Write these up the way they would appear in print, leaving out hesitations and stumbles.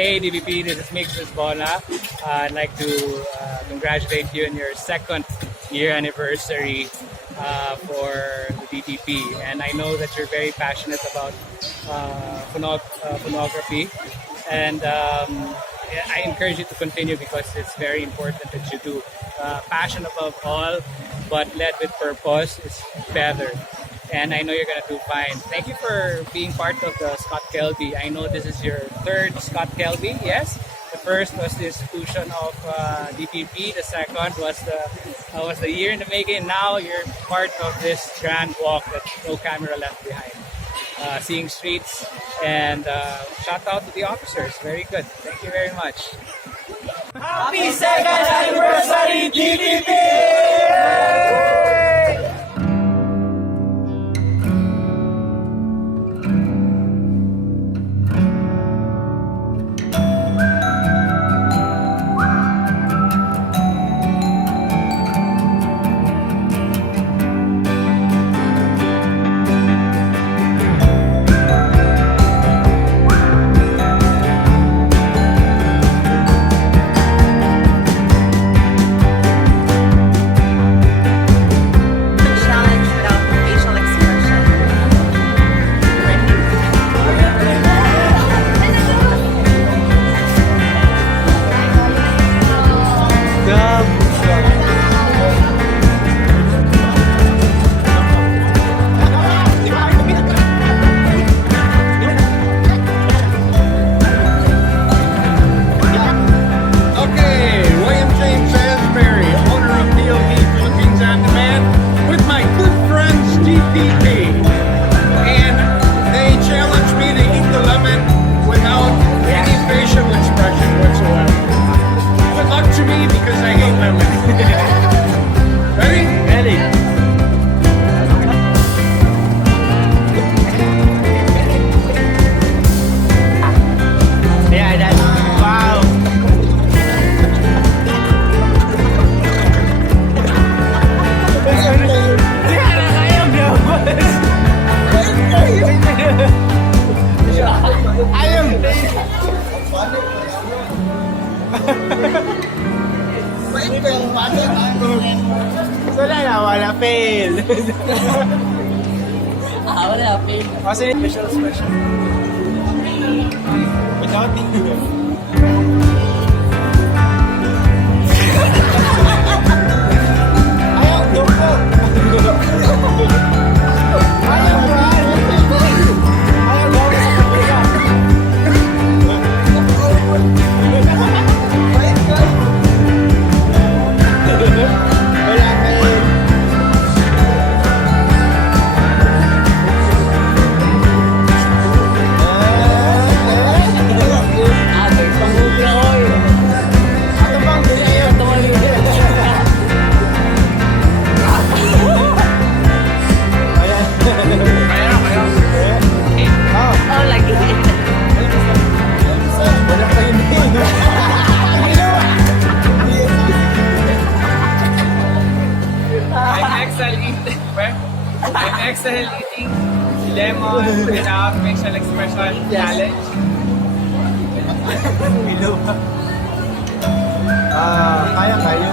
Hey DPP, this is Mix Bona. I'd like to congratulate you on your second year anniversary for the DPP. And I know that you're very passionate about phonography. And I encourage you to continue because it's very important that you do. Passion above all, but led with purpose is better. And I know you're gonna do fine. Thank you for being part of the Scott Kelby. I know this is your third Scott Kelby, yes? The first was the institution of DPP. The second was the year in the making. Now you're part of this grand walk that no camera left behind. Seeing streets, and shout out to the officers. Very good. Thank you very much. Happy second anniversary, DPP! Wala fail. Wala fail. Kasi special. Without ayaw doko. I'm excellent eating lemon without facial expression challenge. Kaya kayo.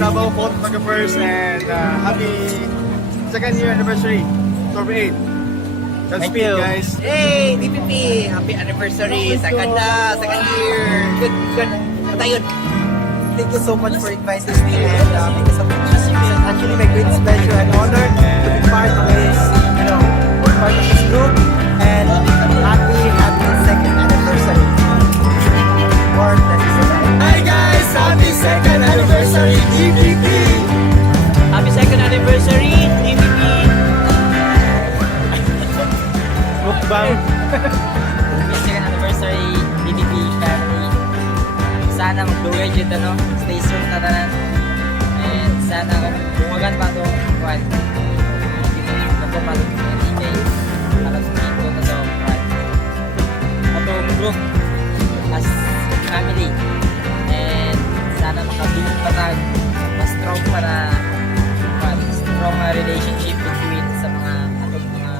Davao photographers and happy second year anniversary, October 8. That's Thank me, you. guys. Hey, DPP! Happy anniversary! Second year! Good, good. Patayon! Thank you so much for inviting me and thank you so much. It's actually my great pleasure and honor to be part of this, part of this group and happy second anniversary. More than Hi guys! Happy second anniversary DPP! Happy second anniversary, DPP! Mukbang. Happy second anniversary, DPP family. Sana mag-dugay dyan, stay safe na tanan. And sana bumagan pa itong kwan. Nato pa itong DK. Alam sa dito na ito kwan. Atong group as family. And sana makabilang patag. Mas strong para strong relationship between sa mga atong mga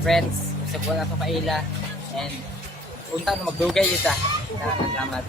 friends sa buwan ato kaila. And unta na magdugay ita. Salamat.